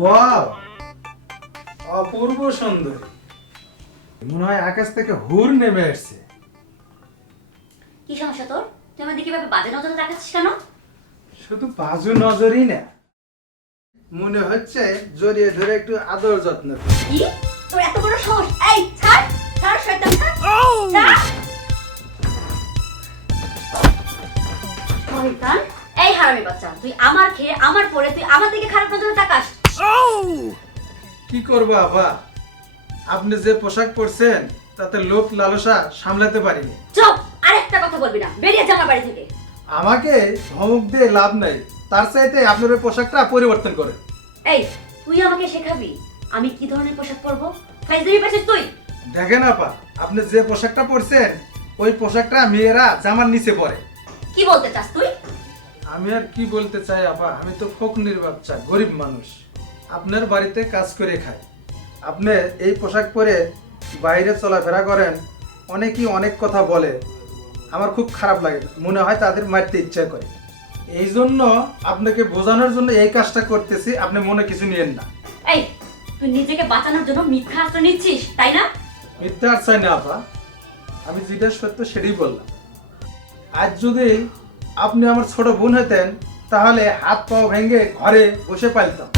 Wow অপূর্ব সুন্দর। মনে হয় আকাশ থেকে হুর নেমে আসছে কি সমস্যা তোর? তুই আমার দিকে ভাবে বাজে নজরে দেখাচ্ছিস কেন? শুধু বাজু নজরই না। মনে হচ্ছে জড়িয়ে ধরে একটু আদর যত্ন করি। কি? তোর এত বড় সাহস। এই ছাড় ছাড় শয়তান ছাড়। শয়তান এই হারামি বাচ্চা তুই আমার খেয়ে আমার পরে তুই আমার দিকে খারাপ নজরে তাকাস। কি করব আপা আপনি যে পোশাক পরছেন তাতে লোভ লালসা সামলাতে পারিনি। চুপ আরেকটা কথা বলবি না বেরিয়ে যা আমার বাড়ি থেকে। আমাকে ধমক দিয়ে লাভ নাই তার চাইতে আপনার ওই পোশাকটা পরিবর্তন করে। এই তুই আমাকে শেখাবি? আমি কি ধরনের পোশাক পরবো? ফাইজলামি পাচ্ছিস তুই? দেখেন আপা আপনি যে পোশাকটা পরছেন ওই পোশাকটা মেয়েরা জামার নিচে পরে। কি বলতে চাস তুই? আমি আর কি বলতে চাই আপা আমি তো ফকনির বাচ্চা গরিব মানুষ। আপনার বাড়িতে কাজ করে খাই। আপনি এই পোশাক পরে বাইরে চলাফেরা করেন অনেকেই অনেক কথা বলে। আমার খুব খারাপ লাগে মনে হয় তাদের মারতে ইচ্ছা করে। এই জন্য আপনাকে বোঝানোর জন্য এই কাজটা করতেছি আপনি মনে কিছু নিয়েন না। এই তুই নিজেকে বাঁচানোর জন্য মিথ্যা আশ্রয় নিচ্ছিস তাই না? মিথ্যা চাই না আপা। আমি যেটা সত্য সেটাই বললাম। আজ যদি আপনি আমার ছোট বোন হতেন তাহলে হাত পাও ভেঙে ঘরে বসে পাইতাম।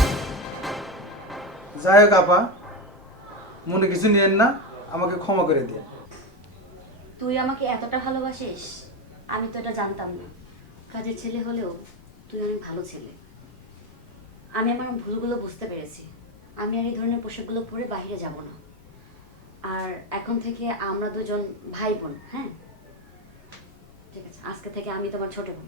যাই হোক আপা মনে কিছু নিয়েন না আমাকে ক্ষমা করে দিন তুই আমাকে এতটা ভালোবাসিস আমি তো এটা জানতাম না। কাজের ছেলে হলেও তুই অনেক ভালো ছেলে। আমি আমার ভুলগুলো বুঝতে পেরেছি। আমি আর এই ধরনের পোশাকগুলো পরে বাইরে যাব না। আর এখন থেকে আমরা দুজন ভাই বোন হ্যাঁ? ঠিক আছে, আজকে থেকে আমি তোমার ছোট বোন।